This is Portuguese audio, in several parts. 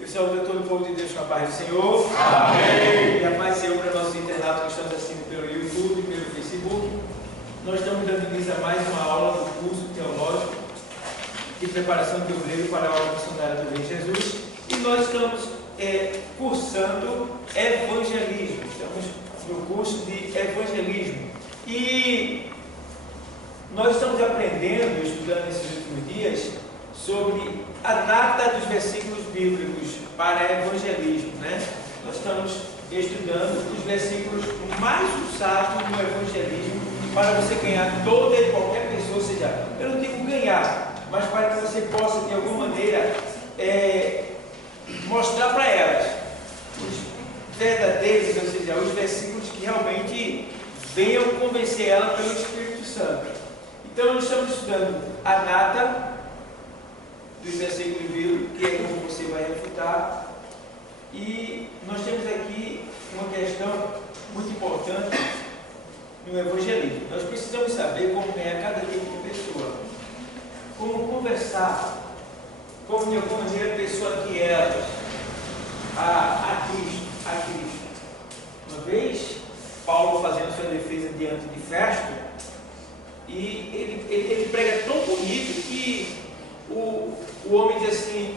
Eu saúdo a todo o povo de Deus com a paz do Senhor. Amém. E a paz do Senhor para nossos internautas que estão assistindo pelo YouTube, pelo Facebook. Nós estamos dando início a mais uma aula do curso teológico de preparação de obreiro para a obra missionária do Rei Jesus. E nós estamos cursando evangelismo. Estamos no curso de evangelismo. E nós estamos aprendendo, estudando nesses últimos dias, sobre a data dos versículos bíblicos para evangelismo, né? Nós estamos estudando os versículos mais usados no evangelismo para você ganhar toda e qualquer pessoa, ou seja, eu não digo ganhar, mas para que você possa de alguma maneira mostrar para elas os verdadeiros, ou seja, os versículos que realmente venham convencer ela pelo Espírito Santo. Então nós estamos estudando a data dos versículos bíblicos, que é como você vai refutar. E nós temos aqui uma questão muito importante no evangelismo. Nós precisamos saber como ganhar cada tipo de pessoa, como conversar, como de alguma maneira a pessoa que elas a Cristo. Uma vez, Paulo fazendo sua defesa diante de Festo, e ele prega tão bonito que o homem diz assim: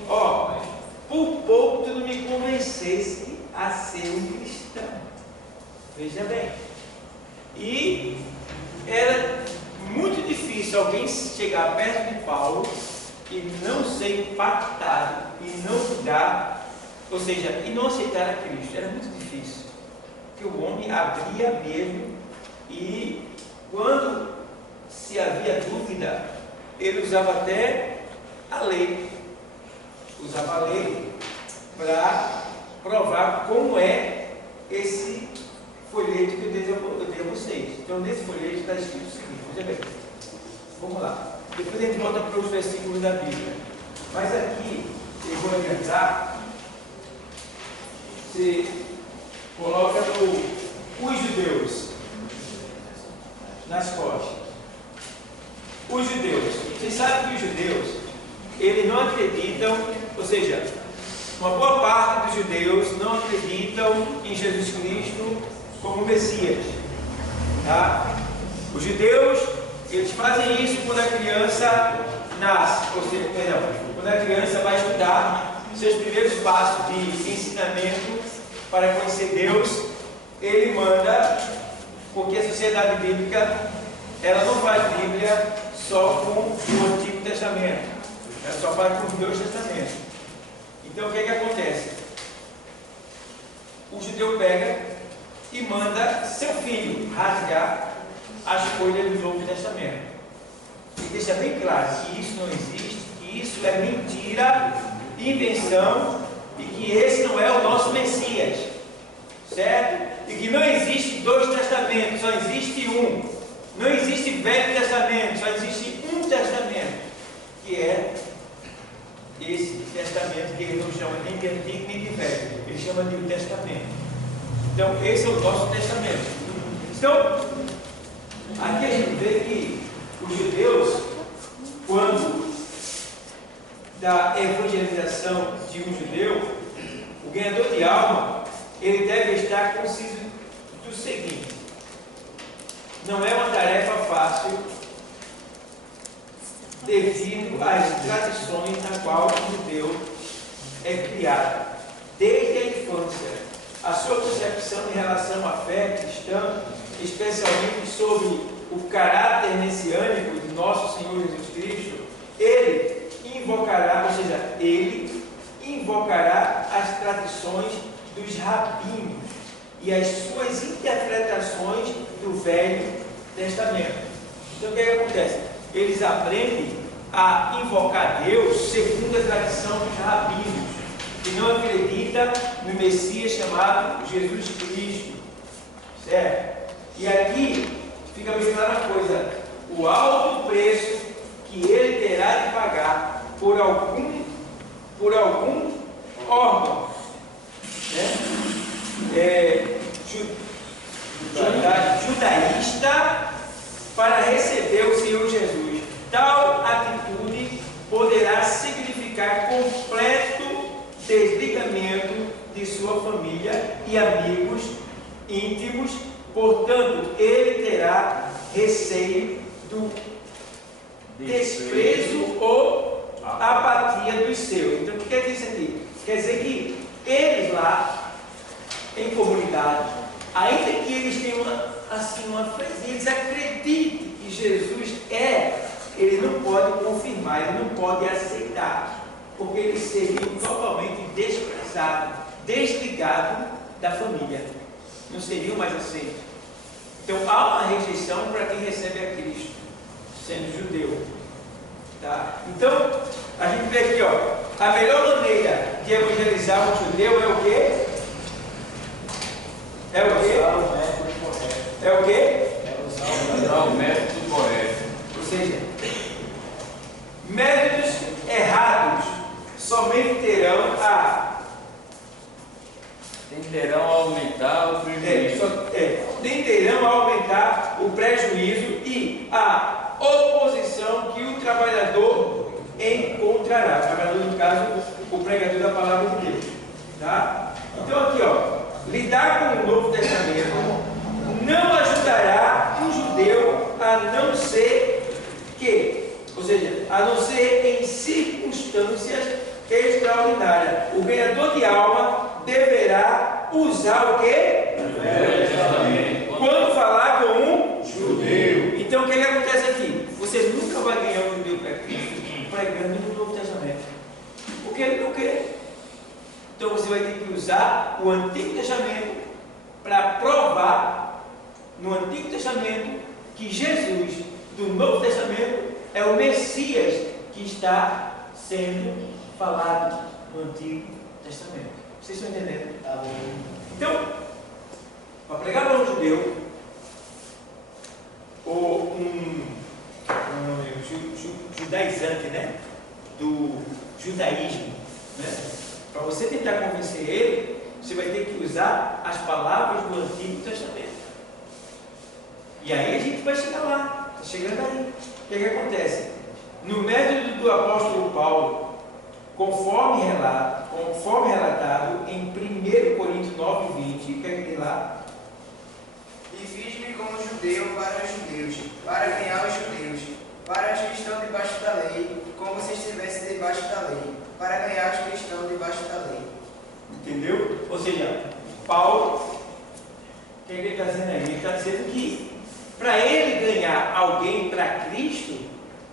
por pouco tu não me convencesse a ser um cristão. Veja bem. E era muito difícil alguém chegar perto de Paulo e não ser impactado e não mudar, ou seja, e não aceitar a Cristo. Era muito difícil, porque o homem abria mesmo, e quando se havia dúvida, ele usava até a lei, usava a lei para provar como é esse folheto que eu dei a vocês. Então, nesse folheto está escrito o seguinte: veja bem, vamos lá, depois a gente volta para os versículos da Bíblia, mas aqui eu vou adiantar. Você coloca os judeus nas costas. Os judeus, vocês sabem que os judeus, eles não acreditam, ou seja, uma boa parte dos judeus não acreditam em Jesus Cristo como Messias, tá? Os judeus, eles fazem isso quando a criança nasce, ou seja, quando a criança vai estudar seus primeiros passos de ensinamento para conhecer Deus, ele manda, porque a sociedade bíblica, ela não faz Bíblia só com o Antigo Testamento, ela só faz com os dois testamentos. Então o que acontece? O judeu pega e manda seu filho rasgar as folhas do Novo Testamento. E deixa bem claro que isso não existe, que isso é mentira, invenção, e que esse não é o nosso Messias, certo? E que não existe dois testamentos, só existe um. Não existe Velho Testamento, só existe um testamento, que é esse testamento que ele não chama nem de Antigo nem de Velho, ele chama de Testamento. Então, esse é o nosso testamento. Então, aqui a gente vê que os judeus, quando da evangelização de um judeu, o ganhador de alma, ele deve estar consciente do seguinte: não é uma tarefa fácil, devido às tradições na qual o judeu é criado desde a infância. A sua concepção em relação à fé cristã, especialmente sobre o caráter messiânico de nosso Senhor Jesus Cristo, ele invocará as tradições dos rabinos e as suas interpretações do Velho Testamento. Então o que acontece? Eles aprendem a invocar Deus segundo a tradição dos rabinos, que não acredita no Messias chamado Jesus Cristo, certo? E aqui fica bem clara uma coisa: o alto preço que ele terá de pagar por algum órgão, né? Judaísta, para receber o Senhor Jesus. Tal atitude poderá significar completo desligamento de sua família e amigos íntimos, portanto, ele terá receio do desprezo ou apatia dos seus. Então, o que quer dizer isso aqui? Quer dizer que eles lá, em comunidade, ainda que eles tenham uma fé, eles acreditem que Jesus eles não podem confirmar, eles não podem aceitar, porque eles seriam totalmente desprezados, desligados da família, não seriam mais aceitos. Então há uma rejeição para quem recebe a Cristo, sendo judeu. Tá? Então, a gente vê aqui, ó, a melhor maneira de evangelizar um judeu é o quê? É o quê? É o quê? Usar o método correto. Ou seja, métodos errados somente tenderão a aumentar o prejuízo. Tenderão a aumentar o prejuízo e a oposição que o trabalhador encontrará. O trabalhador, no caso, o pregador da palavra de Deus. Tá? Então aqui, ó, lidar com o Novo Testamento não ajudará um judeu a não ser em circunstâncias extraordinárias. O ganhador de alma deverá usar o quê? Quando falar com um judeu. Então o que acontece aqui? Você nunca vai ganhar um judeu para Cristo pregando no Novo Testamento. Porque ele não quer. Então você vai ter que usar o Antigo Testamento para provar no Antigo Testamento que Jesus do Novo Testamento é o Messias que está sendo falado no Antigo Testamento. Vocês estão entendendo? Então, para pregar para um judeu ou um judaizante, né, do judaísmo, né, para você tentar convencer ele, você vai ter que usar as palavras do Antigo Testamento. E aí a gente vai chegar lá, está chegando aí. O que acontece? No método do apóstolo Paulo, conforme relatado em 1 Coríntios 9:20, o que é que tem lá? E fiz-me como judeu para os judeus, para ganhar os judeus, para os que estão debaixo da lei, como se estivesse debaixo da lei, para ganhar os que estão debaixo da lei. Entendeu? Ou seja, Paulo, o que ele está dizendo aí? Ele está dizendo que para ele ganhar alguém para Cristo,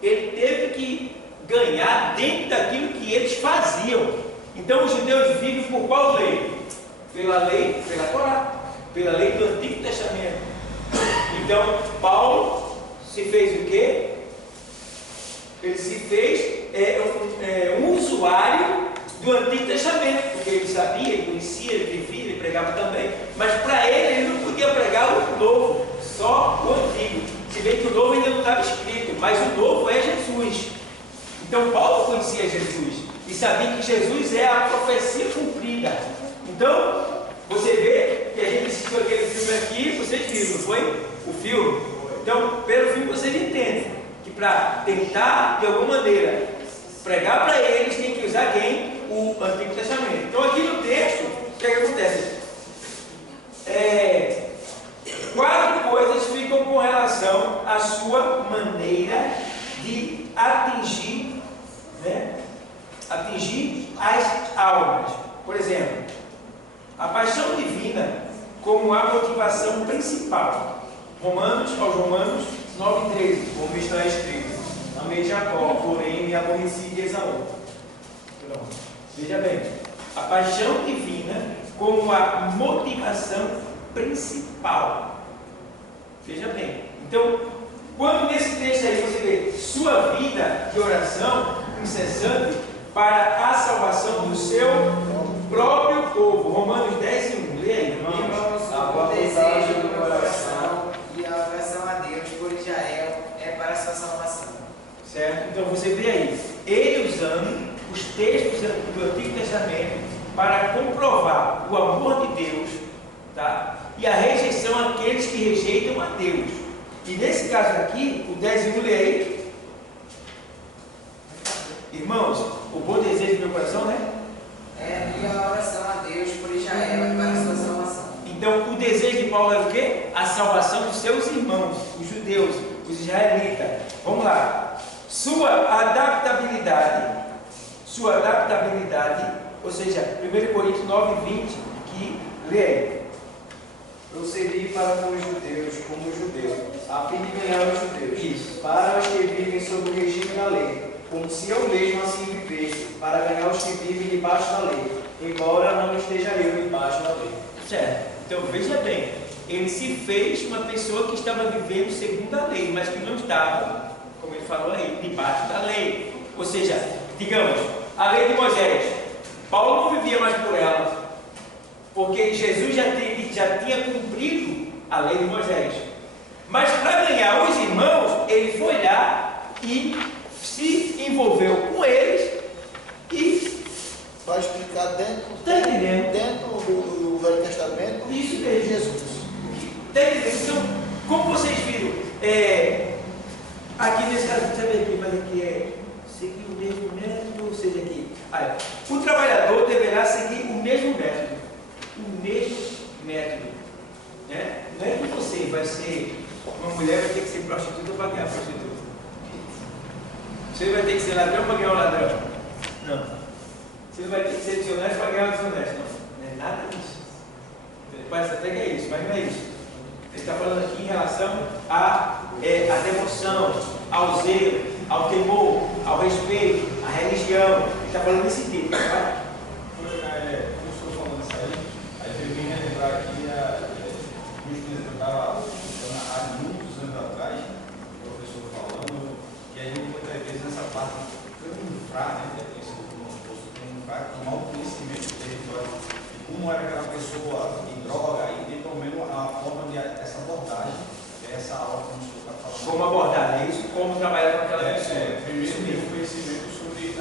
ele teve que ganhar dentro daquilo que eles faziam. Então os judeus vivem por qual lei? Pela lei, pela Torá, pela lei do Antigo Testamento. Então Paulo se fez o quê? Ele se fez um usuário do Antigo Testamento, porque ele sabia, ele conhecia, ele vivia, ele pregava também, mas para ele não podia pregar o novo, só o antigo. Se bem que o novo ainda não estava escrito, mas o novo é Jesus. Então Paulo conhecia Jesus e sabia que Jesus é a profecia cumprida. Então você vê que a gente assistiu aquele filme aqui, vocês viram, não foi? O filme. Então pelo filme vocês entendem que para tentar de alguma maneira pregar para eles tem que usar quem? O Antigo Testamento. Então aqui no texto, o que acontece? 4 coisas ficam com relação à sua maneira de atingir, né? Atingir as almas. Por exemplo, a paixão divina como a motivação principal. Romanos 9:13, como está escrito: amei Jacó, porém me aborreci de Esaú. Pronto. Veja bem, a paixão divina como a motivação principal. Veja bem, então, quando nesse texto aí você vê sua vida de oração incessante para a salvação do seu próprio povo, Romanos 10:1, lê aí, irmãos. O desejo do meu coração e a oração a Deus por Israel é para a sua salvação. Certo? Então você vê aí, ele usando os textos do Antigo Testamento para comprovar o amor de Deus, tá? E a rejeição àqueles que rejeitam a Deus. E nesse caso aqui, o 10:1, lê aí. Irmãos, o bom desejo do meu coração, né? E a oração a Deus por Israel salvação dos seus irmãos, os judeus, os israelitas. Vamos lá. Sua adaptabilidade, ou seja, 1 Coríntios 9:20, que lê aí. Procedi para com os judeus como judeu, a fim de ganhar os judeus. Isso. Para os que vivem sob o regime da lei, como se eu mesmo assim vivesse, para ganhar os que vivem debaixo da lei, embora não esteja eu debaixo da lei. Certo. Então veja bem, ele se fez uma pessoa que estava vivendo segundo a lei, mas que não estava, como ele falou aí, debaixo da lei. Ou seja, digamos, a lei de Moisés, Paulo não vivia mais por ela, porque Jesus já tinha cumprido a lei de Moisés. Mas para ganhar os irmãos, ele foi lá e se envolveu com eles e... Para explicar dentro do Velho Testamento, Isso de mesmo. Jesus. Então, como vocês viram, aqui nesse caso, sabe aqui, mas aqui é seguir o mesmo método, ou seja, aqui, o trabalhador deverá seguir o mesmo método. Né? Não é que você vai ser, uma mulher vai ter que ser prostituta para ganhar prostituta. Você vai ter que ser ladrão para ganhar o ladrão. Não. Você vai ter que ser desonesto para ganhar o desonesto. Não é nada disso. Parece até que é isso, mas não é isso. Ele está falando aqui em relação à devoção, ao zelo, ao temor, ao respeito, à religião. Ele está falando nesse tipo. Tá? Como eu estou falando isso aí eu vim relembrar aqui eu estava há muitos anos atrás, o professor falando, que a gente muitas vezes nessa parte camuflar, né, com mau conhecimento do território, de como era aquela pessoa em droga, e tem pelo menos a forma de essa abordagem, essa aula que o senhor está falando. Como abordar, é isso? Como trabalhar com aquela pessoa. Primeiro ter o conhecimento sobre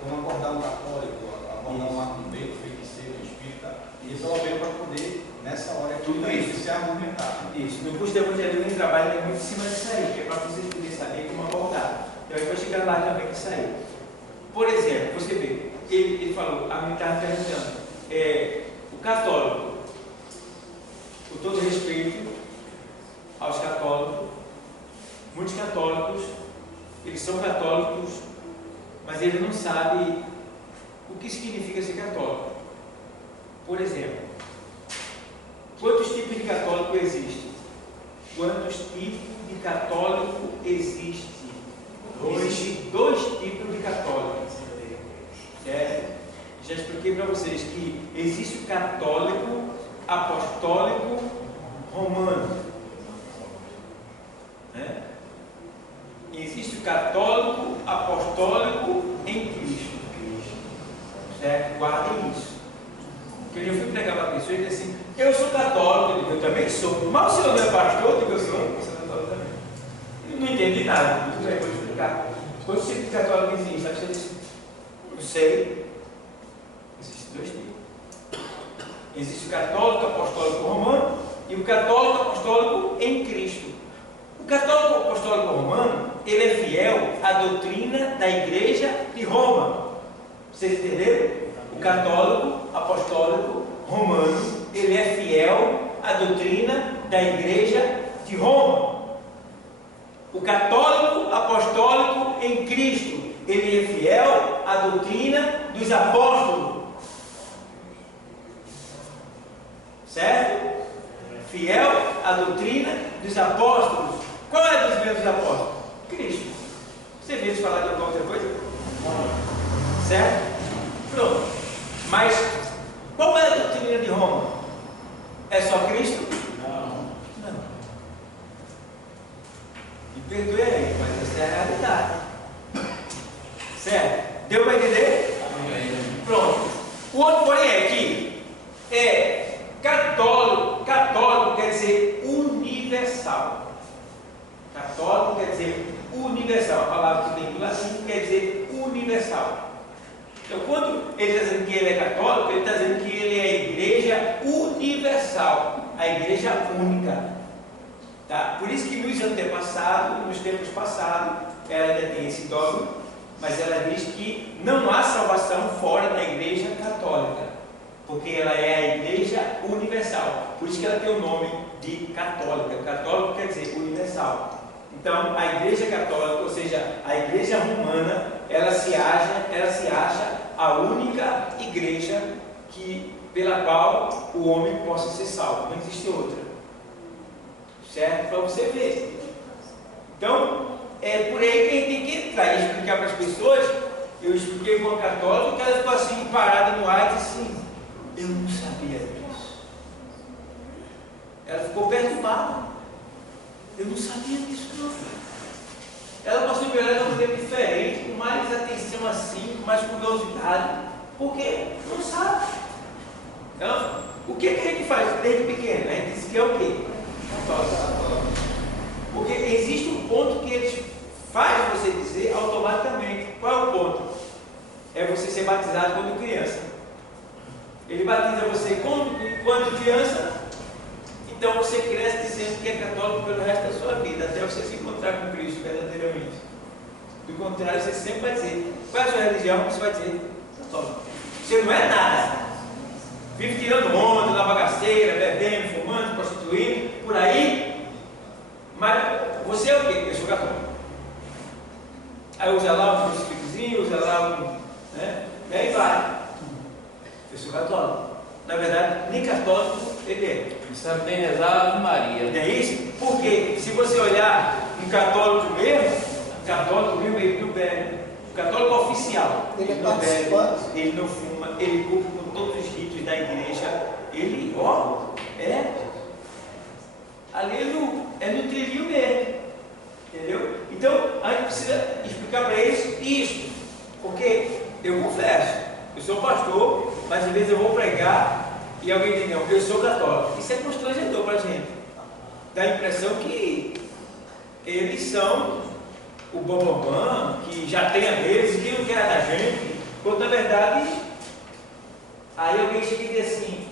como abordar um católico, abordar um macumbeiro, feiticeiro, espírita, e pelo menos para poder, nessa hora, Tudo isso. se argumentar. Isso. No curso de evangelismo, ele trabalha muito em cima disso aí, que é para vocês poderem saber como abordar. Então, a gente vai chegar lá também com isso aí. Por exemplo, você vê, ele falou, a mim estava perguntando, o católico, com todo respeito aos católicos, muitos católicos, eles são católicos, mas eles não sabem o que significa ser católico. Por exemplo, quantos tipos de católico existem? Quantos tipos de católico existem? Existem 2 tipos de católico. Já expliquei para vocês que existe o católico apostólico romano. Existe o católico apostólico em Cristo. Certo? Guardem isso. Porque eu já fui pregar para a pessoa e disse assim: eu sou católico, eu digo, eu também sou. Mas o senhor não é pastor? Eu digo, eu sou católico também. Eu não entendi nada. Muito bem, vou explicar. Quantos tipos de católico existem? Aí você disse: não sei. Existem 2 tipos. Existe o católico apostólico romano e o católico apostólico em Cristo. O católico apostólico romano, ele é fiel à doutrina da Igreja de Roma. Vocês entenderam? O católico apostólico romano, ele é fiel à doutrina da Igreja de Roma. O católico apostólico em Cristo, ele é fiel à doutrina dos apóstolos. Certo? Fiel à doutrina dos apóstolos. Qual é a doutrina dos apóstolos? Cristo. Você viu falar de alguma outra coisa? Certo? Pronto. Mas qual é a doutrina de Roma? É só Cristo? Não. Me perdoe aí, mas essa é a realidade. Certo? Deu para entender? Amém. Pronto. O outro porém é que católico quer dizer universal. Católico quer dizer universal. A palavra que vem do latim quer dizer universal. Então, quando ele está dizendo que ele é católico, ele está dizendo que ele é a igreja universal, a igreja única. Tá? Por isso que nos antepassados, nos tempos passados, ela ainda tem esse dogma, mas ela diz que não há salvação fora da igreja católica, porque ela é a igreja universal. Por isso que ela tem o nome de católica. Católico quer dizer universal. Então, a Igreja Católica, ou seja, a Igreja Romana, ela se acha a única igreja pela qual o homem possa ser salvo. Não existe outra. Certo? Para você ver. Então, é por aí que a gente tem que entrar e explicar para as pessoas. Eu expliquei para uma católica que ela ficou assim, parada no ar e disse assim: eu não sabia disso. Ela ficou perturbada. Eu não sabia disso, não. Ela passou a me olhar de uma maneira diferente, com mais atenção assim, com mais curiosidade. Por quê? Não sabe. Então, o que a gente faz desde pequeno? A gente diz que é o quê? Porque existe um ponto que eles fazem você dizer automaticamente. Qual é o ponto? É você ser batizado quando criança. Ele batiza você quando criança. Então você cresce dizendo que é católico pelo resto da sua vida, até você se encontrar com Cristo verdadeiramente. Do contrário, você sempre vai dizer: qual é a sua religião? Você vai dizer: católico. Você não é nada. Vive tirando onda, na bagaceira, bebendo, fumando, prostituindo, por aí. Mas você é o quê? Eu sou católico. Aí usa lá um crucifixozinho, usa lá um. Né? E aí vai. Eu sou católico. Na verdade, nem católico ele é. Sabe bem rezar a Ave Maria. Não é isso? Porque se você olhar um católico mesmo, ele não bebe. O católico oficial, ele não bebe, ele não fuma, ele cumpre com todos os ritos da igreja. Ele, ali é no trilhinho mesmo. Entendeu? Então, a gente precisa explicar para eles isso. Porque eu confesso, eu sou pastor, mas às vezes eu vou pregar e alguém diz: não, eu sou católico. Isso é constrangedor para a gente. Dá a impressão que eles são o bambambam, que já tem a deles, que não quer da gente. Quando na verdade, aí alguém chega e diz assim: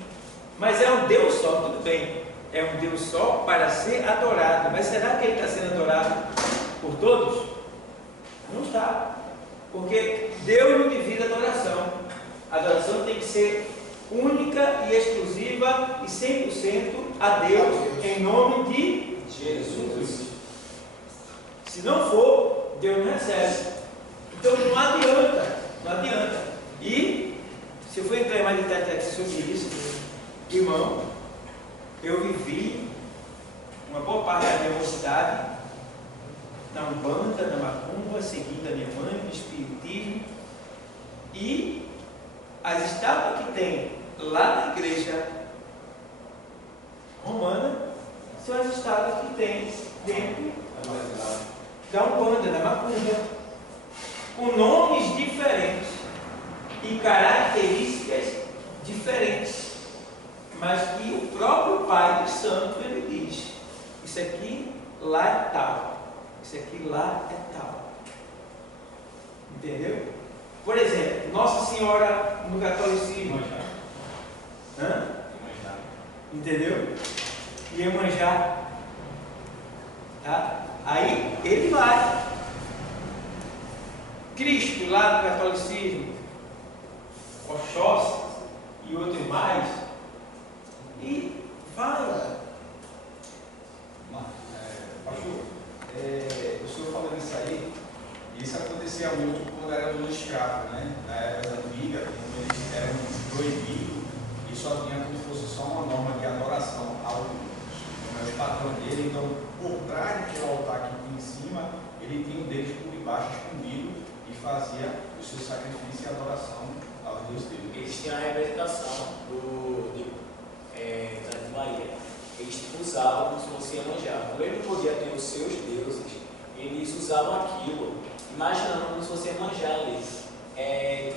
mas é um Deus só, tudo bem. É um Deus só para ser adorado. Mas será que ele está sendo adorado por todos? Não está. Porque Deus não divide a adoração. A adoração tem que ser única e exclusiva e 100% a Deus, em nome de Jesus. Se não for, Deus não recebe. Então não adianta. E se eu for entrar em mais detalhes sobre isso, irmão, eu vivi uma boa parte da minha mocidade na Umbanda, na Macumba, seguindo a minha mãe, no Espiritismo, e as estátuas que tem lá na igreja romana são as estátuas que tem dentro da Umbanda, da Macumba, com nomes diferentes e características diferentes, mas que o próprio Pai do Santo ele diz: isso aqui lá é tal, isso aqui lá é tal. Entendeu? Por exemplo, Nossa Senhora no catolicismo. Entendeu? Iemanjá. Tá? Aí ele vai. Cristo lá no catolicismo, Oxóssi e outros mais. E vai. Pastor, o senhor falando isso aí, isso acontecia muito quando era do escravo, né? Na época antiga, quando eles eram proibidos e só tinha como se fosse só uma norma de adoração ao patrão dele. Então, por trás daquele altar que tinha em cima, ele tinha um deles por debaixo escondido e fazia o seu sacrifício e adoração ao Deus dele. Eles tinham a representação de Maria. Eles usavam como se fosse Iemanjá. Como ele não podia ter os seus deuses, eles usavam aquilo, imaginando como se fosse Iemanjá eles.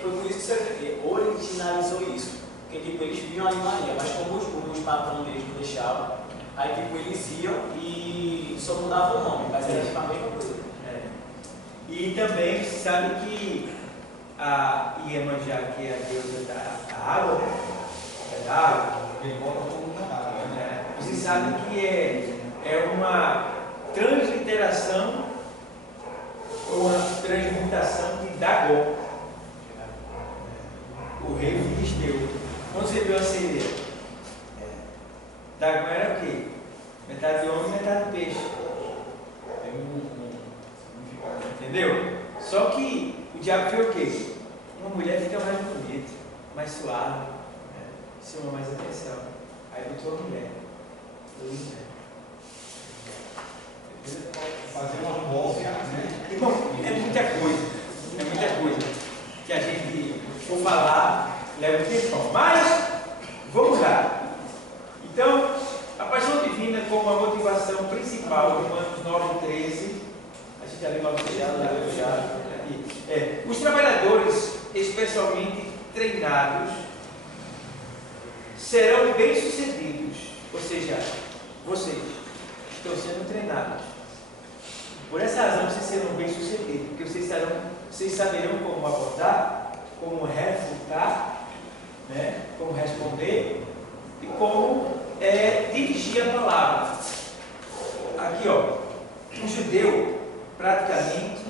Foi por isso que você originalizou isso. Porque tipo, eles viam ali Maria, mas como os patrões deles não deixavam, aí tipo, eles iam e só mudavam o nome, mas era tipo a mesma coisa. E também se sabe que a Iemanjá, que é a deusa da água, é da água, Ele volta todo mundo na água, né? você sabe que é uma transliteração ou uma transmutação de Dagom, o rei filisteu. Quando você viu a cereja, Dagom era o quê? Metade homem, metade peixe. Tem significado. Entendeu? Só que o diabo vê o quê? Uma mulher fica mais bonita, mais suave, né? Chama mais atenção. Aí botou a mulher. Fazer uma pócia, né? Irmão, é muita coisa que a gente for falar, leva um tempão. Mas, vamos lá. Então, a paixão divina como a motivação principal, Romanos 9:13, a gente já leu logo já. Os trabalhadores, especialmente treinados, serão bem-sucedidos. Ou seja, vocês estão sendo treinados. Por essa razão, vocês serão bem-sucedidos, porque vocês saberão como abordar, como refutar, né? Como responder e como dirigir a palavra. Aqui, ó, um judeu praticante,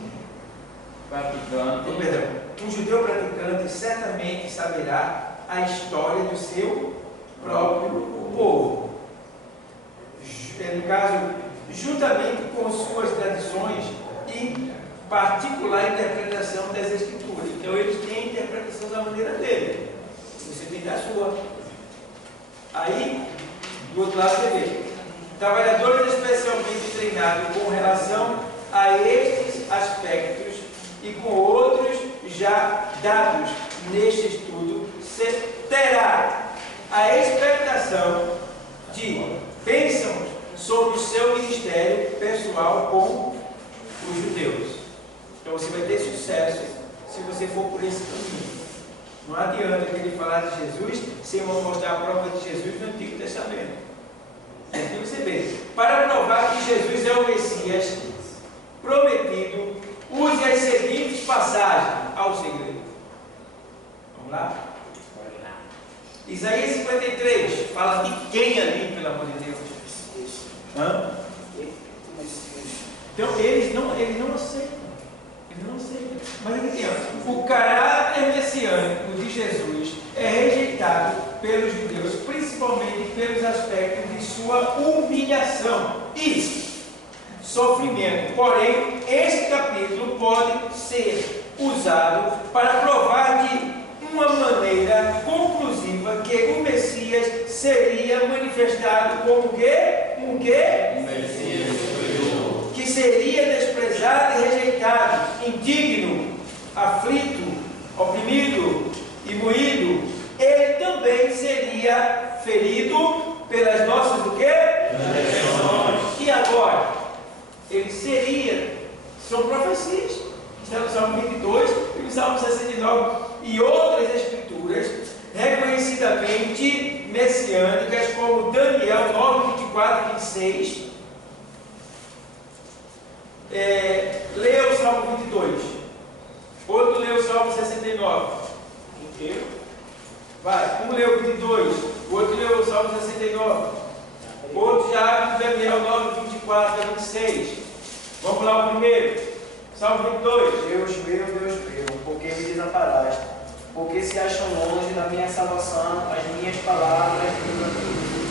um judeu praticante certamente saberá a história do seu próprio povo. No caso, juntamente com suas tradições e particular interpretação das Escrituras. Então, eles têm a interpretação da maneira dele. Você tem da sua. Aí, do outro lado, você vê. Trabalhadores especialmente treinados com relação a estes aspectos e com outros já dados neste estudo, terá a expectação de bênçãos sobre o seu ministério pessoal com os judeus. Então você vai ter sucesso se você for por esse caminho. Não adianta ele falar de Jesus sem mostrar a prova de Jesus no Antigo Testamento. Aqui você vê. Para provar que Jesus é o Messias prometido, use as seguintes passagens ao segredo. Vamos lá? Isaías 53 fala de quem ali, pelo amor de Deus? Então eles não aceitam. Eles não aceitam. Mas aqui, ó, o caráter messiânico de Jesus é rejeitado pelos judeus, principalmente pelos aspectos de sua humilhação e sofrimento. Porém, este capítulo pode ser usado para provar de uma maneira conclusiva que o Messias seria manifestado como o quê? Um quê? O Messias superior. Que seria desprezado e rejeitado, indigno, aflito, oprimido e moído. Ele também seria ferido pelas nossas o quê? E agora? Ele seria, são profecias, está no Salmo 22 e no Salmo 69 e outras escrituras reconhecidamente messiânicas, como Daniel 9, 24 e 26. Leia o Salmo 22. Outro lê o Salmo 69. Inteiro. Vai, um leu o 22, o outro leu o Salmo 69. Outro já abre Daniel 9, 24 a 26. Vamos lá o primeiro. Salmo 22. Deus meu, por que me desamparaste? Porque se acham longe da minha salvação as minhas palavras e meus amigos.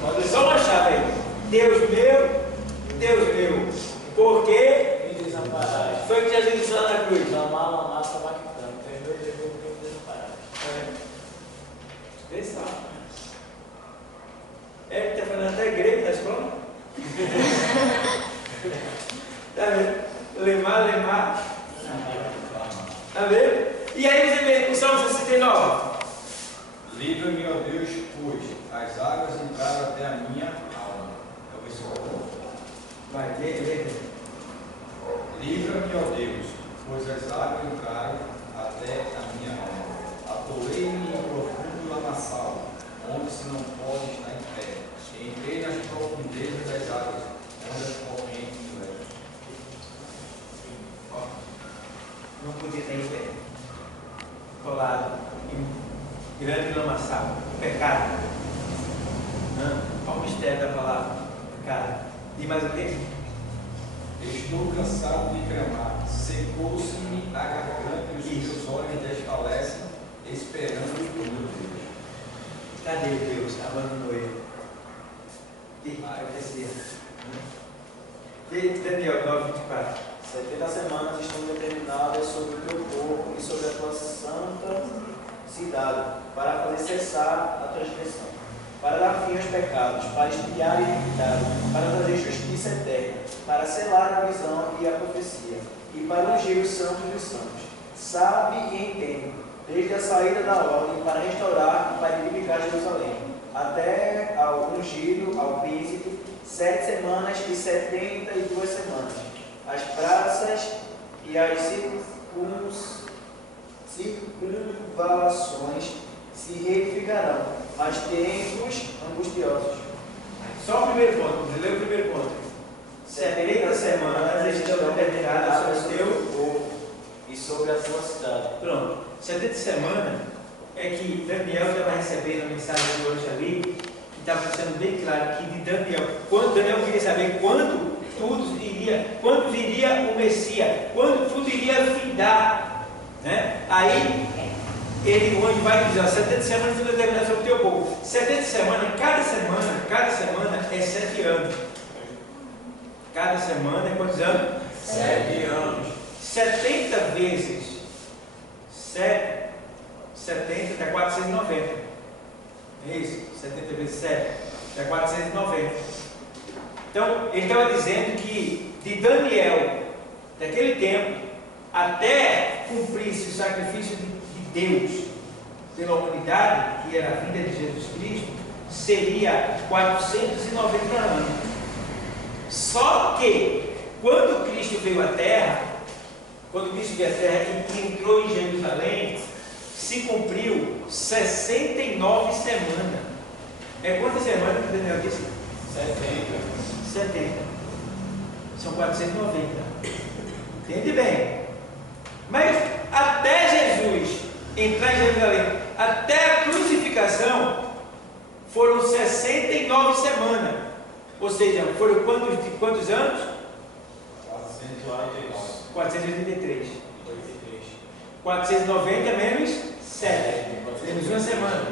Pode só uma chave aí. Deus meu, por que Me desamparaste. foi que Jesus disse lá na cruz? Mamá, estava quitando. Perdoe, porque me desamparaste. Vê só. Ele está falando até grego da escola. Está vendo? Lemar. Está vendo? E aí você vê o Salmo 69. Livra-me, ó Deus, pois as águas entraram até a minha alma. É o versículo. Vai, lê. Livra-me, ó Deus, pois as águas entraram até a minha alma. Atolei-me em profundo lamaçal, onde se não pode estar em pé. Entrei nas profundezas das águas, onde as correntes me levam. Não podia estar em pé. Colado em grande lamaçal. Pecado. Olha o mistério da palavra. Pecado. E mais o quê? Estou cansado de clamar, secou-se-me a garganta e os meus olhos desfalecem, esperando por meu Deus. Cadê Deus? Abandonou ele. profecia. Daniel 9:24. 70 semanas estão determinadas sobre o teu povo e sobre a tua santa cidade, para fazer cessar a transgressão, para dar fim aos pecados, para expiar a iniquidade, para trazer justiça eterna, para selar a visão e a profecia, e para ungir os santos dos santos. Sabe e entende, desde a saída da ordem, para restaurar e para edificar Jerusalém, até ao ungido, ao príncipe, 7 semanas e 72 semanas. As praças e as circunvalações se reedificarão, mas tempos angustiosos. Só o primeiro ponto, você leu o primeiro ponto. 70 semanas estão determinadas sobre o teu povo e sobre a tua cidade. Pronto. 70 semanas é que Daniel estava recebendo a mensagem de hoje ali, que estava sendo bem claro que de Daniel, quando Daniel queria saber quando viria o Messias, quando tudo iria findar, né? Aí ele hoje vai dizer, 70 semanas estão determinadas sobre o teu povo. 70 semanas, cada semana é 7 anos. Cada semana é quantos anos? 7 anos. 70 vezes 7, 70 dá 490. É isso? 70 vezes 7 dá 490. Então, ele estava dizendo que de Daniel, daquele tempo, até cumprir-se o sacrifício de Deus pela humanidade, que era a vinda de Jesus Cristo, seria 490 anos. Só que, quando Cristo veio à Terra, e entrou em Jerusalém, se cumpriu 69 semanas. É quantas semanas que Daniel disse? 70. São 490. Entende bem? Mas até Jesus entrar em Jerusalém, até a crucificação, foram 69 semanas. Ou seja, foram quantos anos? 483. 490 menos 7. Temos uma semana.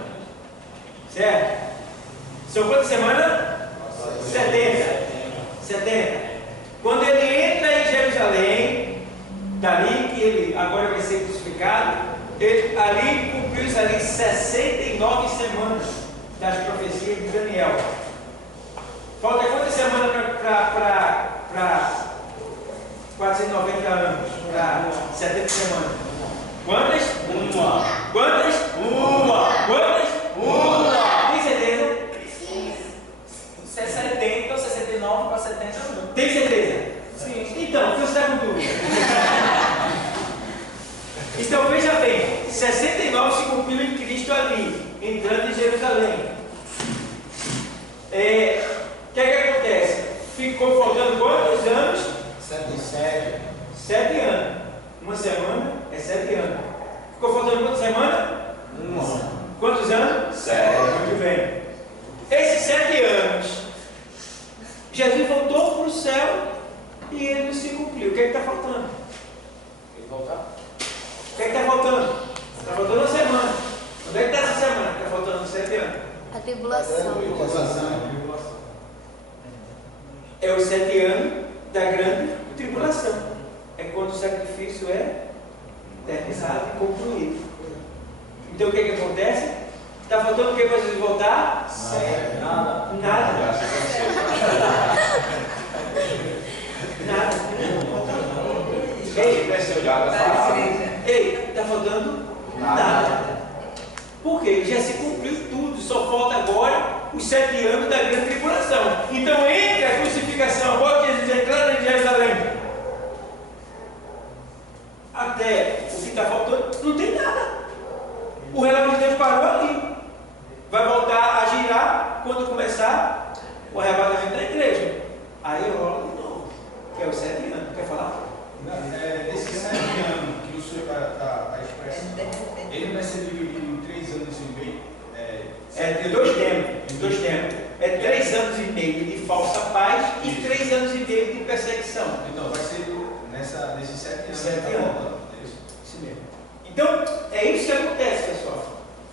Certo? São quantas semanas? 70. Quando ele entra em Jerusalém, dali que ele agora vai ser crucificado, ele ali cumpriu-se ali 69 semanas das profecias de Daniel. Falta quantas semanas para 490 anos? Para 70 semanas? Quantas? Uma. Quantas? Uma. Quantas? Uma. Tem certeza? Se é 70 ou 69 para 70 não. Tem certeza? Sim. Então, você está com dúvida? Então, veja bem, 69 se cumpriu em Cristo ali, entrando em Jerusalém. O que é que acontece? Ficou faltando quantos anos? 7 anos. Uma semana é 7 anos. Ficou faltando quantas semanas? Uma. Quantos anos? 7. Muito bem. Esses 7 anos, Jesus voltou para o céu e ele se cumpriu. O que é que está faltando? Ele voltar? O que é que está faltando? Está faltando uma semana. Onde é que está essa semana? Está faltando 7 anos. A tribulação. É os 7 anos da grande tribulação. É quando o sacrifício é terminado e concluído. Então o que acontece? Está faltando o que para Jesus voltar? Nada. Nada. Ei, está faltando nada. Porque já se cumpriu tudo, só falta agora os 7 anos da grande tribulação. Então, entre a crucificação, agora que Jesus entrar em Jerusalém, até o que está faltando, não tem nada. O relógio de Deus parou ali. Vai voltar a girar quando começar o arrebatamento da igreja. Aí rola de novo, que é os 7 anos. Quer falar? Nesses 7 anos que o senhor está expressando, ele vai ser dividido em 3 anos e meio? Em dois tempos. É 3 anos e meio de falsa paz e 3 anos e meio de perseguição. Então, vai ser nesses 7 anos. 7 anos. Isso mesmo. Então, é isso que acontece, pessoal.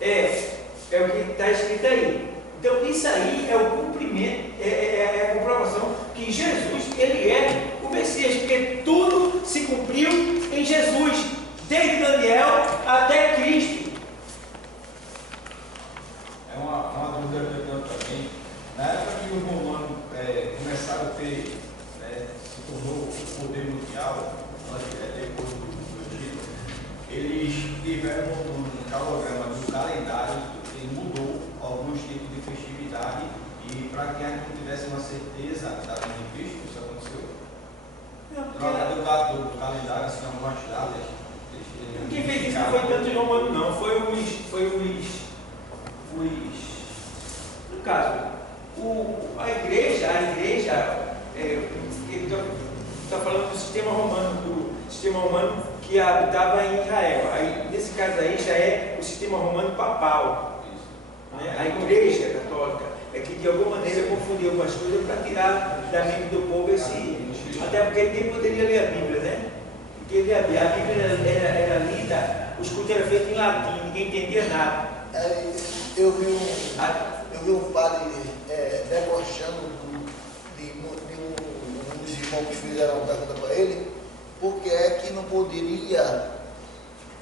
É o que está escrito aí. Então isso aí é o cumprimento, é a comprovação que Jesus, ele é o Messias, porque tudo se cumpriu em Jesus, desde Daniel até Cristo. É uma dúvida que eu tenho também. Na época que os romanos começaram a ter, se tornou o poder mundial, depois do Egito, eles tiveram um calograma do calendário que mudou alguns tipos de festividade, e para que a gente não tivesse uma certeza da vinda de Cristo, isso aconteceu. Troca do calendário, assim, algumas datas. Quem fez isso não foi tanto os romanos, não, foi os no caso, a igreja, ele está falando do sistema romano que habitava em Israel. Aí, nesse caso aí já é o sistema romano papal, né? A igreja católica é que de alguma maneira confundiu algumas coisas para tirar da mente do povo até porque ninguém poderia ler a Bíblia, né? Porque a Bíblia era lida, os cultos eram feitos em latim, ninguém entendia nada. Eu vi um padre debochando de um dos irmãos que fizeram uma pergunta para ele, porque é que não poderia,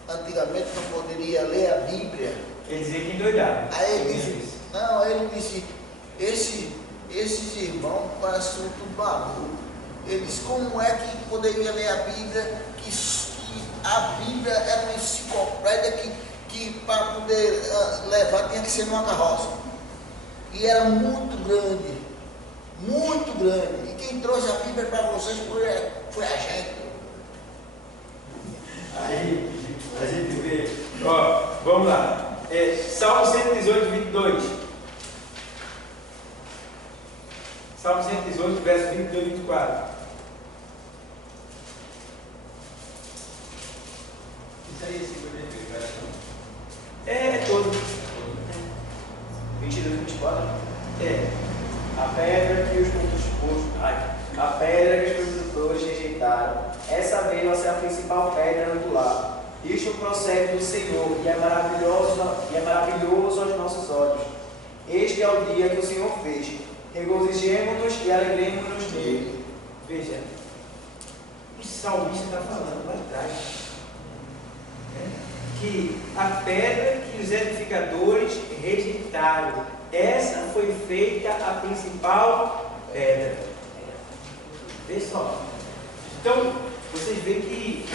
antigamente não poderia ler a Bíblia. Ele dizia que endoidava. Aí ele disse, esses irmãos parecem tudo maluco. Ele disse, como é que poderia ler a Bíblia, que a Bíblia era uma enciclopédia que para poder levar tinha que ser numa carroça. E era muito grande. E quem trouxe a Bíblia para vocês foi a gente. Aí a gente vê, vamos lá, Salmo 118, 22. Salmo 118, verso 22 e 24. Isso aí é 53, verso 1. É todo. 22, 24. A pedra que os construtores rejeitaram, essa mesma será a principal pedra angular. Isto procede do Senhor e é maravilhoso aos nossos olhos. Este é o dia que o Senhor fez. Regozijemo-nos e alegremos-nos nele. Veja, o salmista está falando lá atrás, que a pedra que os edificadores rejeitaram, essa foi feita a principal pedra. Veja só. Então, vocês veem que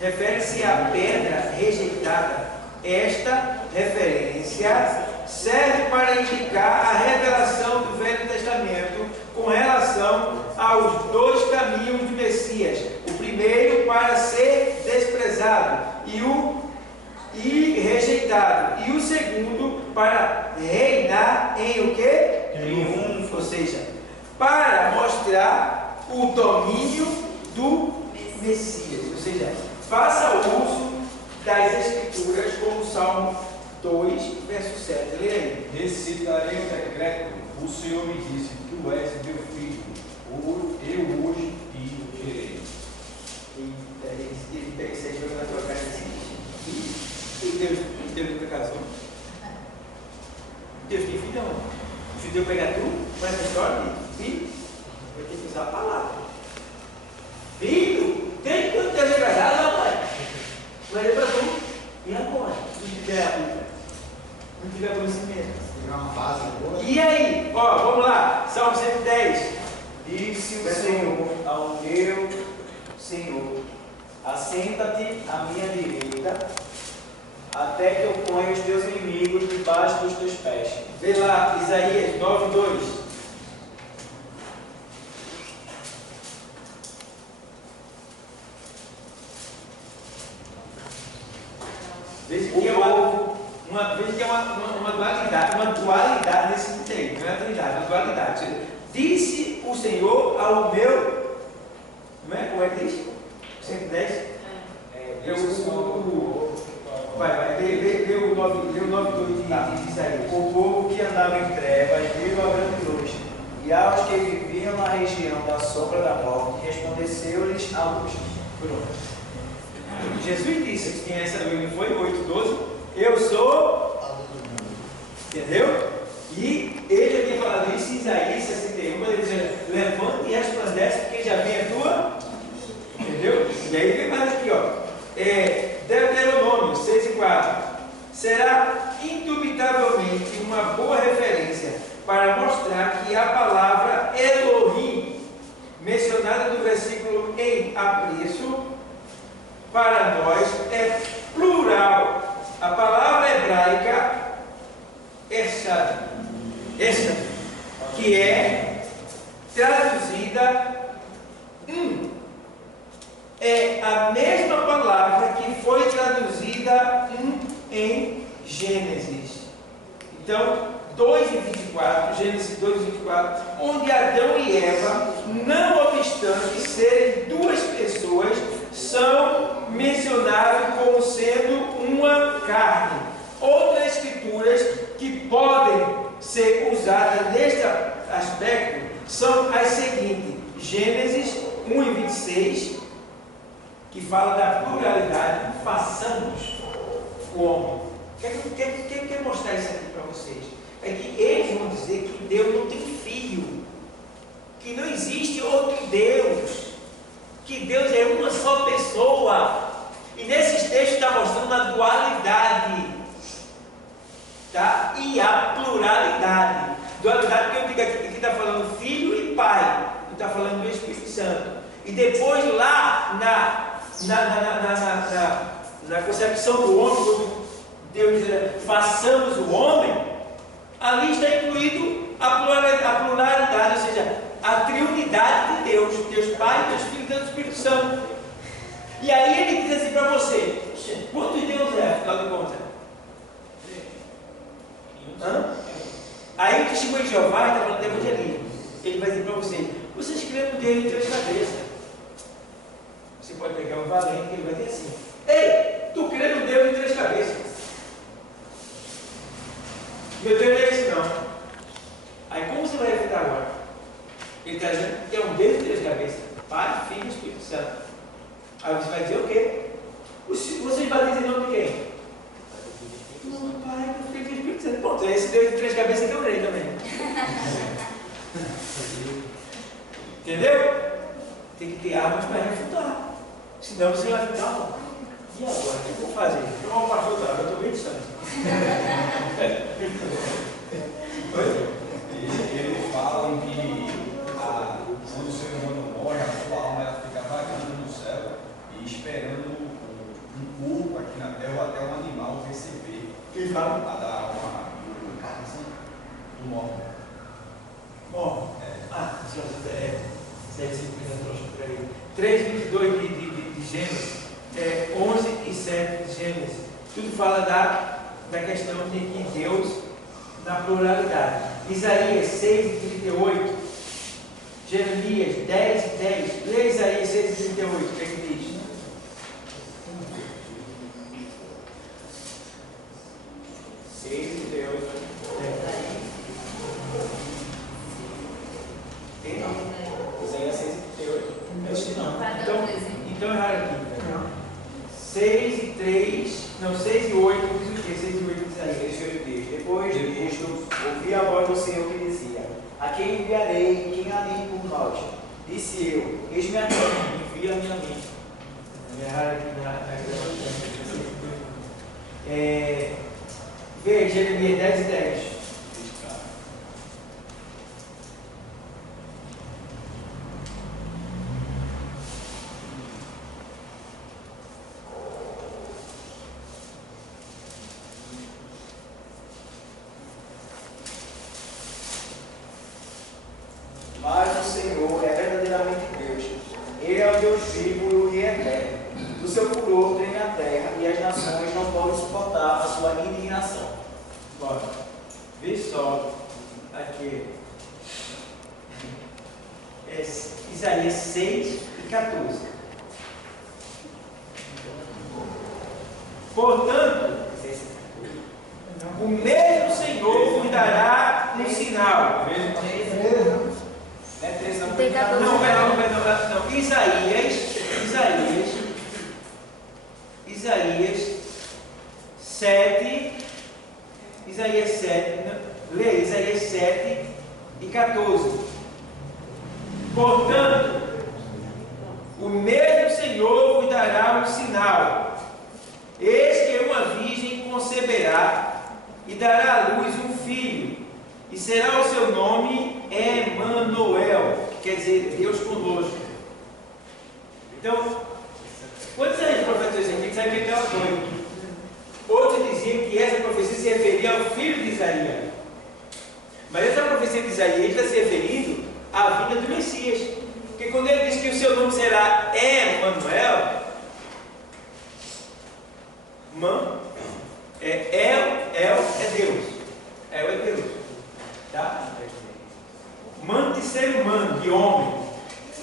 refere-se à pedra rejeitada. Esta referência serve para indicar a revelação do Velho Testamento com relação aos dois caminhos do Messias. O primeiro para ser desprezado e rejeitado, e o segundo para reinar em o quê? Triunfo, ou seja, para mostrar o domínio do Messias, ou seja, faça uso das Escrituras como Salmo 2, verso 7. Leia aí. Recitarei o decreto, o Senhor me disse, tu és meu filho, eu hoje te gerei. Ele pega isso aí, joga na tua cara e Deus nunca casou. Deus tem filho não. O judeu pega tu, mas essa história de filho, vai ter que usar a palavra. Filho, desde quando Deus é casado, rapaz? Mas é para tu. E agora? Não tiver conhecimento. Uma fase boa. E aí? Vamos lá. Salmo 110. Disse o Senhor ao meu Senhor: assenta-te à minha direita, até que eu ponha os teus inimigos debaixo dos teus pés. Vê lá, Isaías 9, 2. Veja que é uma dualidade nesse sentido, não é trindade, é uma dualidade. Ou seja, disse o Senhor ao meu. Como é que diz? 110? Lê o 9,2 de Isaías. O povo que andava em trevas viu a grande luz, e aos que viviam na região da sombra da morte, resplandeceu-lhes a luz. Pronto. Jesus disse que essa luz não foi 8,12. Eu sou. Entendeu? E ele havia falado isso em Isaías 61, quando ele dizia, levante e resplandece, porque já vem a tua. Entendeu? E aí vem mais aqui, ó. Deuteronômio 6:4. Será indubitavelmente uma boa referência para mostrar que a palavra Elohim, mencionada no versículo em apreço, para nós é plural. A palavra hebraica essa, que é traduzida é a mesma palavra que foi traduzida em Gênesis. Então, 2:24, Gênesis 2:24, onde Adão e Eva, não obstante serem duas pessoas, são mencionados como sendo uma carne. Outras escrituras que podem ser usadas neste aspecto são as seguintes: Gênesis 1:26, que fala da pluralidade, façamos o homem. Quer mostrar isso aqui para vocês? É que eles vão dizer que Deus não tem filho, que não existe outro Deus, que Deus é uma só pessoa. E nesses textos está mostrando a dualidade, tá? E a pluralidade. Dualidade, porque eu digo aqui está falando filho e pai, não está falando do Espírito Santo. E depois lá na concepção do homem, quando Deus diz, façamos o homem, ali está incluído a pluralidade, ou seja, a triunidade de Deus, Deus Pai, Deus Filho e Deus Espírito Santo. E aí ele diz assim para você, quantos Deus é, afinal de contas? Aí o testemunho de Jeová está falando de evangelismo. Ele vai dizer para você, vocês creem no Deus de 3 cabeças. Você pode pegar um valente que ele vai dizer assim, ei, tu crê no Deus de 3 cabeças? Meu Deus não é esse não. Aí como você vai refutar agora? Ele está dizendo que é um Deus de 3 cabeças, Pai, Filho e Espírito Santo. Aí você vai dizer o quê? Vocês batizam em nome de quem? No Pai, do Filho e do Espírito Santo. Pronto, esse Deus de 3 cabeças que eu creio também. Entendeu? Tem que ter armas para refutar. Senão você vai ficar, e agora? O que eu vou fazer? Eu vou para refutar, eu estou bem distante. Eles falam que quando o ser humano morre, a sua alma ela fica vagando no céu e esperando um corpo aqui na terra ou até um animal receber. Quem fala? A dar uma carne do morto. Bom, deve ser por aí. 3:22 de Gênesis, 11:7 de Gênesis, tudo fala da questão de que Deus, na pluralidade. Isaías 6:38, Jeremias 10:10, lê Isaías 6:38, o que é que diz? Isaías 6:38. Eu sei não. Então erraram aqui. 6:8 diz o quê? 6:8 diz aí. Depois disto, ouvi a voz do Senhor que dizia: a quem enviarei, quem há de ir por nós? Disse eu: eis-me aqui, envia-me a mim. Erraram aqui na veja, Jeremias 10:10. Mas o Senhor é verdadeiramente Deus. Ele é o Deus vivo e o Rei eterno. Do seu furor treme a terra e as nações não podem suportar a sua indignação. Bora, vê só aqui. Isaías 6:14. Portanto, o mesmo Senhor vos dará um sinal. Não. Isaías 7, Leia Isaías 7 e 14. Portanto, o mesmo Senhor vos dará um sinal. Eis que uma virgem conceberá e dará à luz um filho, e será o seu nome Emanuel, que quer dizer Deus conosco. Então, quantos anos profetas aqui sabe que aquela foi? Outros diziam que essa profecia se referia ao filho de Isaías. Mas essa profecia de Isaías está se referindo à vinda do Messias. Porque quando ele diz que o seu nome será Emanuel, El é Deus. El é Deus. Tá? Man de ser humano, de homem.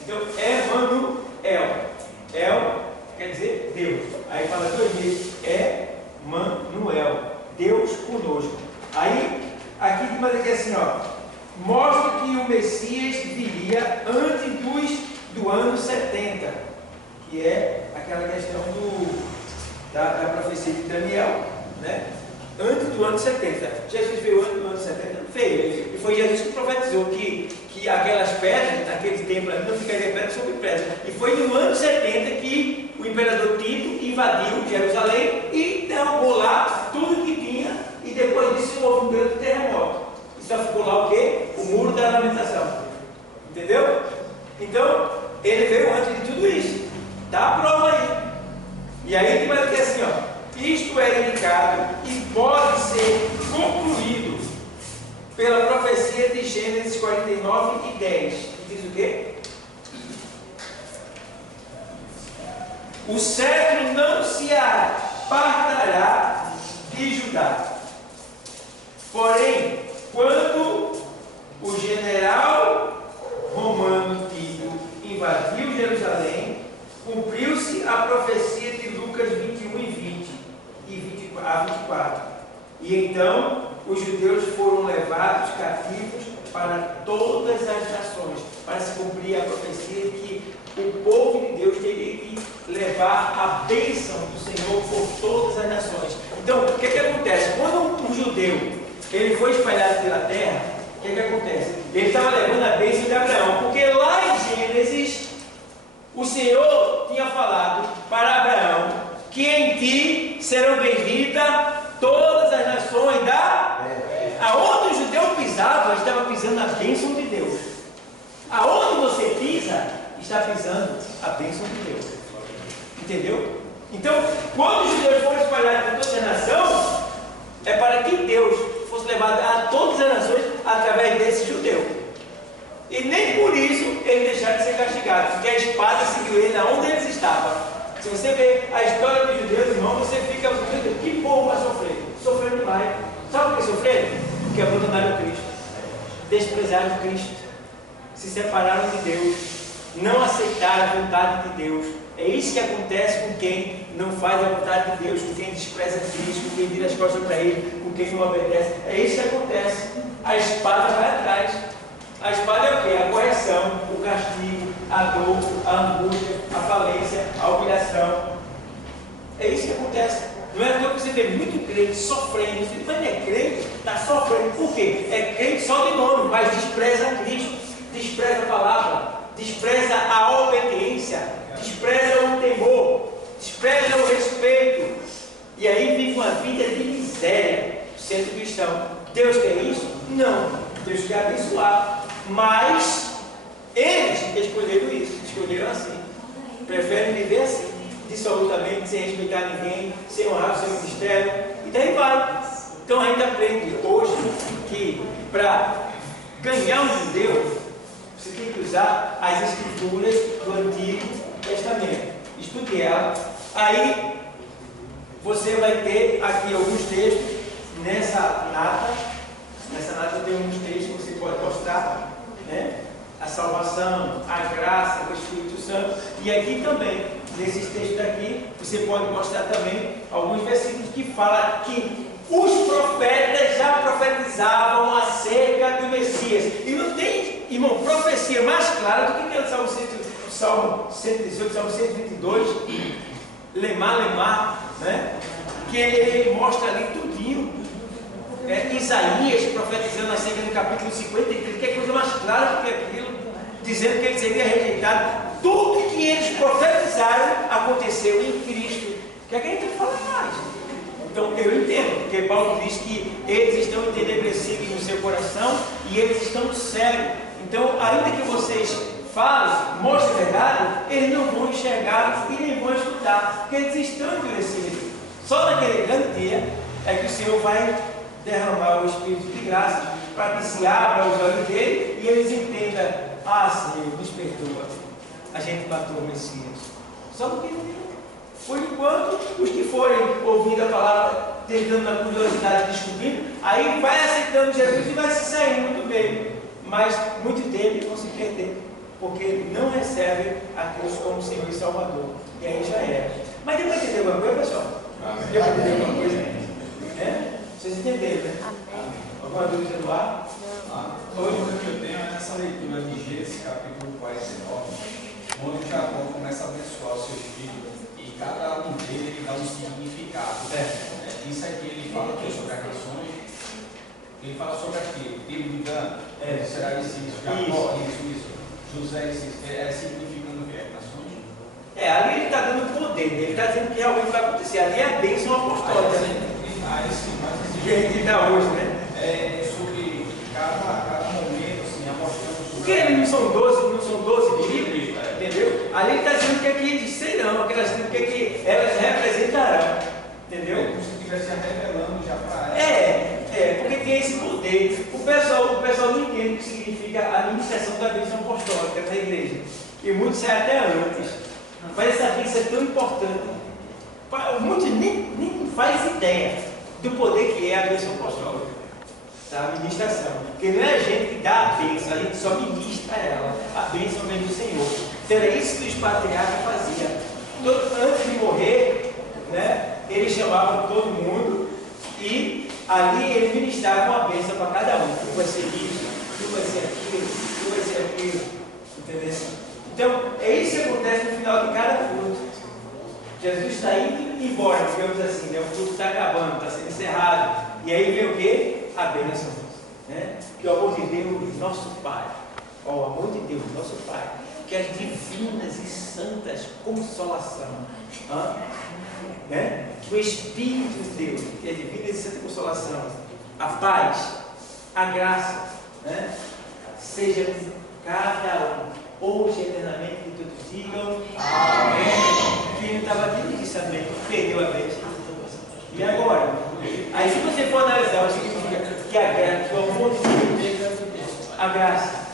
Então, Emanuel. El quer dizer Deus. Aí fala duas vezes, Emanuel, Deus conosco. Aí, aqui tem que assim, ó, mostra que o Messias viria antes do ano 70, que é aquela questão da profecia de Daniel, né? Antes do ano 70. Jesus veio antes do ano 70? Veio. E foi Jesus que profetizou que aquelas pedras, naquele templo ali, não ficariam pedra sobre pedra. E foi no ano 70 que o imperador Tito invadiu Jerusalém e derrubou lá tudo que tinha, e depois disso houve um grande terremoto. E só ficou lá o quê? O muro da lamentação. Entendeu? Então, ele veio antes de tudo isso. Dá a prova aí. E aí ele vai dizer assim, ó. Isto é indicado e pode ser concluído pela profecia de Gênesis 49 e 10. Que diz o quê? O cetro não se apartará de Judá. Porém, quando o general romano Tito invadiu Jerusalém, cumpriu-se a profecia de Lucas 21 e 20 a 24. E então os judeus foram levados cativos para todas as nações, para se cumprir a profecia que o povo de Deus teria que levar a bênção do Senhor por todas as nações. Então, o que acontece? Quando um judeu ele foi espalhado pela terra, o que acontece? Ele estava levando a bênção de Abraão, porque lá em Gênesis o Senhor tinha falado para Abraão que em ti serão benditas todas as nações da terra. Aonde o judeu pisava, estava pisando a bênção de Deus. Aonde você pisa, está pisando a bênção de Deus. Entendeu? Então, quando os judeus foram espalhados por todas as nações, é para que Deus fosse levado a todas as nações através desse judeu. E nem por isso eles deixaram de ser castigados, porque a espada seguiu ele aonde eles estavam. Se você vê a história dos judeus, irmão, você fica, que povo vai sofrer? Sofrendo demais. Sabe por que sofreram? Porque abandonaram Cristo, desprezaram Cristo, se separaram de Deus, não aceitaram a vontade de Deus. É isso que acontece com quem não faz a vontade de Deus, com quem despreza Cristo, com quem vira as costas para Ele, com quem não obedece. É isso que acontece. A espada vai atrás. A espada é o quê? A correção, o castigo, a dor, a angústia, a falência, a humilhação. É isso que acontece. Não é à toa que você vê muito crente sofrendo. Você diz, mas não é crente? Está sofrendo. Por quê? É crente só de nome, mas despreza Cristo, despreza a palavra, despreza a obediência, despreza o temor, despreza o respeito. E aí vive uma vida de miséria, sendo cristão. Deus quer isso? Não. Deus quer abençoar. Mas eles escolheram isso, escolheram assim. Preferem viver assim, dissolutamente, sem respeitar ninguém, sem honrar o seu ministério, e daí vai. Então a gente aprende hoje que para ganhar um judeu, você tem que usar as escrituras do Antigo Testamento. Estude ela. Aí você vai ter aqui alguns textos nessa nata. Nessa nata tem alguns textos que você pode mostrar, né? A salvação, a graça do Espírito Santo. E aqui também, nesses textos aqui, você pode mostrar também alguns versículos que falam que os profetas já profetizavam acerca do Messias. E não tem, irmão, profecia mais clara do que aquele Salmo 118, Salmo 122, Lemar, né? Que ele mostra ali tudinho. Isaías profetizando acerca do capítulo 53, que é coisa mais clara do que aquilo, dizendo que ele seria rejeitado. Tudo que eles profetizaram aconteceu em Cristo. O que é que a gente tem que falar mais? Então eu entendo, porque Paulo diz que eles estão entenebrecidos no seu coração e eles estão cegos. Então, ainda que vocês falem, mostrem a verdade, eles não vão enxergar e nem vão escutar, porque eles estão endurecidos. Só naquele grande dia é que o Senhor vai derramar o Espírito de graça para que se abra os olhos dele e eles entendam: ah, Senhor, nos perdoa, a gente matou o Messias. Só porque ele, por enquanto, os que forem ouvindo a palavra, tentando na curiosidade, descobrindo, aí vai aceitando Jesus e vai se saindo do meio. Mas muitos deles vão se perder, porque não recebem a Cristo como Senhor e Salvador. E aí já era. Mas deu para entender alguma coisa, pessoal? Deu para entender alguma coisa? Vocês entenderam, né? Alguma dúvida no ar? Hoje o que eu tenho é nessa leitura de Gênesis, capítulo 49, onde Jacó começa a abençoar os seus filhos e cada um deles ele dá um significado. Isso aqui ele fala aqui sobre as nações, ele fala sobre aquilo, tribo de Dan, será isso, Jacó, isso, José, significando o que é? Nações? Ali ele está dando poder, ele está dizendo que realmente vai acontecer. Ali é a bênção apostólica, né? Que a gente dá hoje, né? Sobre cada momento, assim, mostrando sobre. Porque eles não são 12 tribos, entendeu? Ali ele está dizendo que aqui eles serão, aquelas tribos que elas representarão, entendeu? Como se estivesse revelando já para elas. Porque tem esse poder. O pessoal não entende o que significa a administração da bênção apostólica na igreja. E muitos saem até antes. Mas essa bênção é tão importante. Muitos nem fazem ideia do poder que é a bênção apostólica, a administração. Porque não é a gente que dá a bênção, a gente só ministra ela. A bênção vem do Senhor. Então era isso que os patriarcas faziam. Antes de morrer, né, eles chamavam todo mundo e ali eles ministravam a bênção para cada um. Tu vai ser isso, tu vai ser aquilo, tu vai ser aquilo. Entendeu? Então, é isso que acontece no final de cada culto. Jesus está indo embora, digamos assim, né? O culto está acabando, está sendo encerrado. E aí vem o quê? A bênção. Né? Que o amor de Deus, nosso Pai, o amor de Deus, nosso Pai, que as divinas e santas consolação, né? Que o Espírito de Deus, que as divinas e santas consolação, a paz, a graça, né? Seja com cada um, hoje eternamente, que todos digam amém. Quem estava aqui disse amém, perdeu a bênção. E agora? Aí se você for analisar o que significa que a graça, que o amor de Deus, a graça,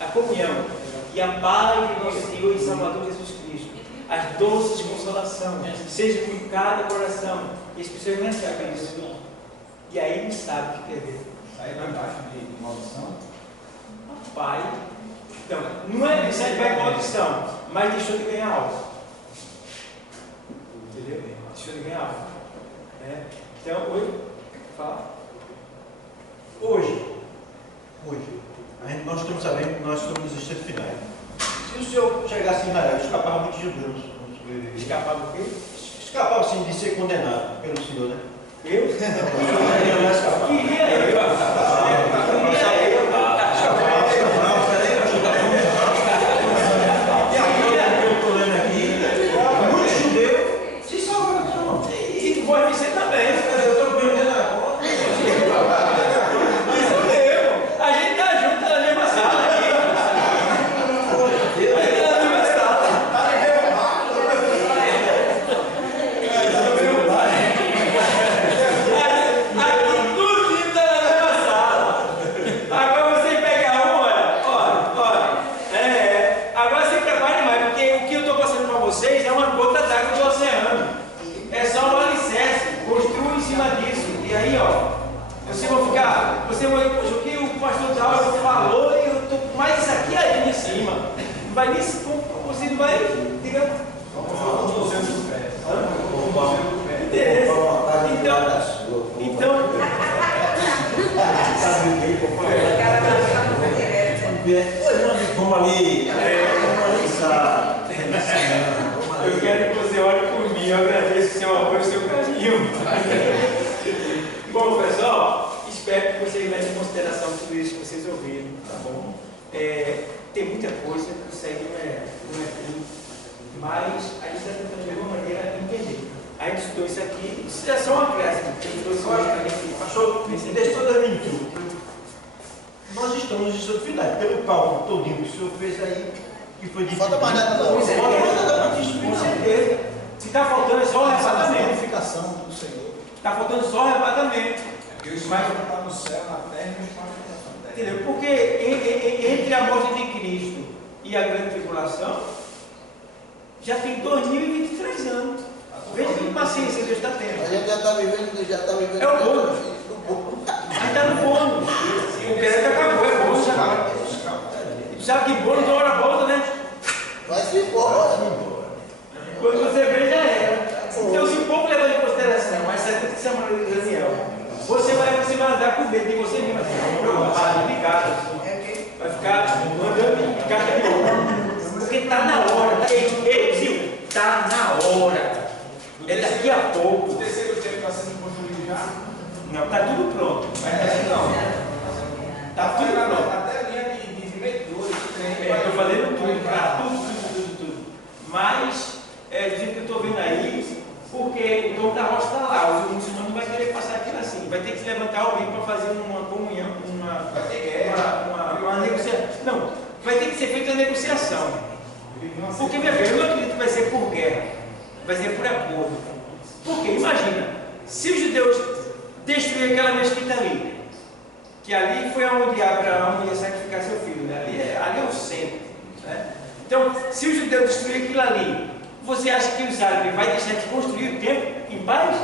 a comunhão e a paz de nosso Senhor e Salvador Jesus Cristo, as doces consolações, seja com cada coração, e as pessoas não sabem isso. E aí não sabe o que perder. Sai embaixo de maldição. Pai. Então, não é isso aí vai com maldição, mas deixou de ganhar algo. Entendeu? Deixou de ganhar algo. Então, hoje, fala. Hoje, nós estamos sabendo que nós somos os instantes finais. Se o Senhor chegasse em Israel, escapava muitos judeus. Escapava o quê? Escapava assim de ser condenado pelo Senhor, né? Eu? Eu não escapava. Queria eu. Vai nisso, você não vai, diga. Então, vamos ali, eu quero que você olhe por mim, eu agradeço o seu amor e o seu carinho. Bom, pessoal, espero que vocês levem em consideração tudo isso que vocês ouviram, tá bom? Tem muita coisa, isso aí não é tudo, mas a gente está tentando de alguma maneira entender. A gente estudou isso aqui, isso é só uma acréscimo. Pastor, desde toda a mentiu. Nós estamos em seu final, pelo cálculo todinho que o senhor fez aí, que foi difícil. Falta mais nada não. Com certeza. Se está faltando é só o arrebatamento. Glorificação do Senhor. Está faltando só o arrebatamento. Porque o Senhor está no céu, na terra e nos quatro da terra. Entendeu? Porque entre a morte de Cristo e a grande tribulação, já tem 2023 anos. Veja que paciência Deus está tendo. A gente já está vivendo. É o bônus. A gente está no bônus. O crédito acabou, é bônus. Sabe que bônus da hora volta, né? Vai se embora. Quando você vê, já era. Então, se pouco levar em consideração as 70 semanas de Daniel, você vai andar com medo de você mesmo, assim, preocupado, ligado. Vai ficar andando em carga de ouro. Porque está na hora. Ei, Silvio, está na hora. É daqui a pouco. O terceiro tempo está sendo construído já? Não, está tudo pronto. Mas não. Está tudo pronto. Até a linha de medidores, Estou fazendo tudo, tudo. Mas, do jeito que eu estou vendo aí, porque o dono da roça está lá, o muçulmano não vai querer passar aquilo assim. Vai ter que se levantar alguém para fazer uma comunhão, uma negociação. Não, vai ter que ser feita uma negociação. Porque, minha filha, eu não acredito que vai ser por guerra, vai ser por acordo. Porque, imagina, se os judeus destruírem aquela mesquita ali, que ali foi onde Abraão ia sacrificar seu filho, né? Ali é o centro. Né? Então, se os judeus destruírem aquilo ali, você acha que os árabes vai deixar de construir o templo em paz?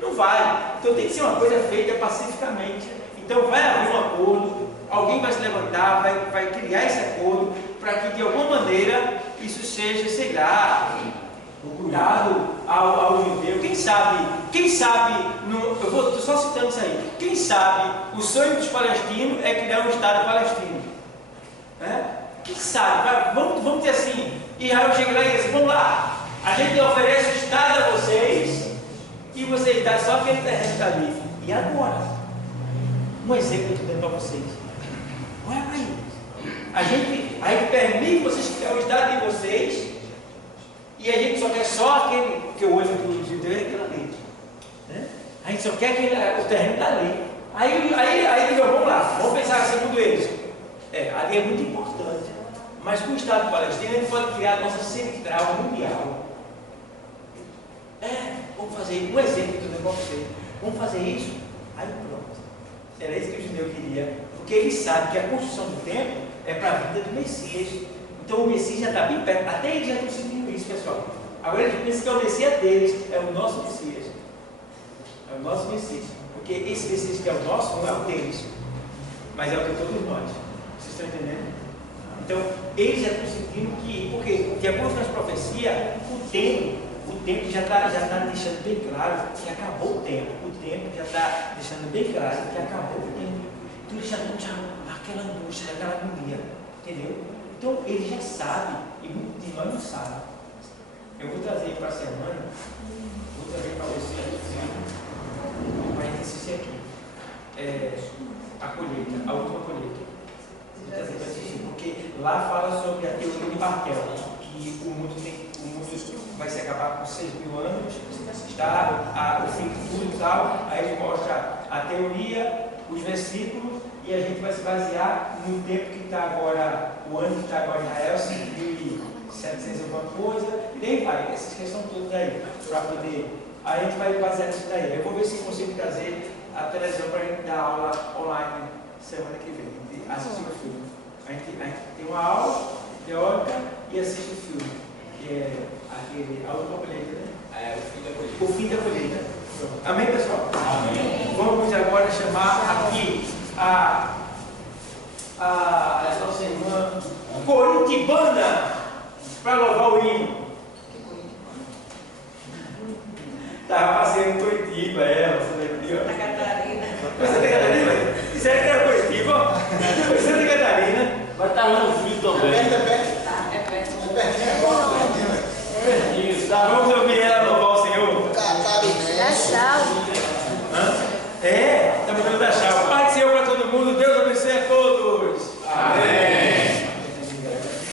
Não vai. Então tem que ser uma coisa feita pacificamente. Então vai haver um acordo, alguém vai se levantar, vai criar esse acordo, para que de alguma maneira isso seja, sei lá, dado ao judeu. Quem sabe, eu estou só citando isso aí, quem sabe o sonho dos palestinos é criar um Estado palestino. Né? Quem sabe, vamos dizer assim, Israel chega lá e diz assim, vamos lá, a gente oferece o Estado a vocês, e vocês dão só aquele terreno que está ali. E agora? Um exemplo que eu estou dando para vocês. Olha aí. A gente permite vocês criar o Estado de vocês, e a gente só quer só aquele, que o olho do judeu é aquilo ali. Né? A gente só quer o terreno dali. Aí digamos, vamos lá, vamos pensar segundo eles. Ali é muito importante. Mas com o Estado palestino a gente pode criar a nossa central mundial. Vamos fazer um exemplo que eu dei para vocês. Vamos fazer isso? Aí pronto. Era isso que o judeu queria. Porque ele sabe que a construção do templo é para a vida do Messias. Então o Messias já está bem perto. Até eles já estão sentindo isso, pessoal. Agora eles pensam que é o Messias deles, é o nosso Messias. É o nosso Messias. Porque esse Messias que é o nosso não é o deles, mas é o de todos nós. Vocês estão entendendo? Então, eles já estão sentindo que, porque de acordo com as profecias, o tempo já está deixando bem claro que acabou o tempo. O tempo já está deixando bem claro que acabou o tempo. Então eles já estão aquela angústia, aquela agonia. Entendeu? Então eles já sabem, e muitos de nós não sabem. Eu vou trazer para a semana, vou trazer para você para exercício aqui. A colheita, a última colheita. Porque lá fala sobre a teoria de Bartel, que o mundo vai se acabar com 6.000 anos, o fim de tudo e tal. Aí ele mostra a teoria, os versículos, e a gente vai se basear no tempo que está agora, o ano que está agora em Israel, 5.700 alguma coisa, e daí vai, essas questões todas aí, para poder. Aí a gente vai basear nisso daí. Eu vou ver se consigo trazer a televisão para a gente dar aula online semana que vem. Assistir o filme. A gente tem uma aula teórica e assiste o filme, que é a última colheita, né? O fim da colheita. Amém, pessoal? Amém. Vamos agora chamar aqui a nossa irmã Coritibana para louvar o hino. Estava passeando em Curitiba, Santa Catarina. Santa Catarina? Será que era Curitiba? Santa Catarina. Vai estar lá no frio também. É perto.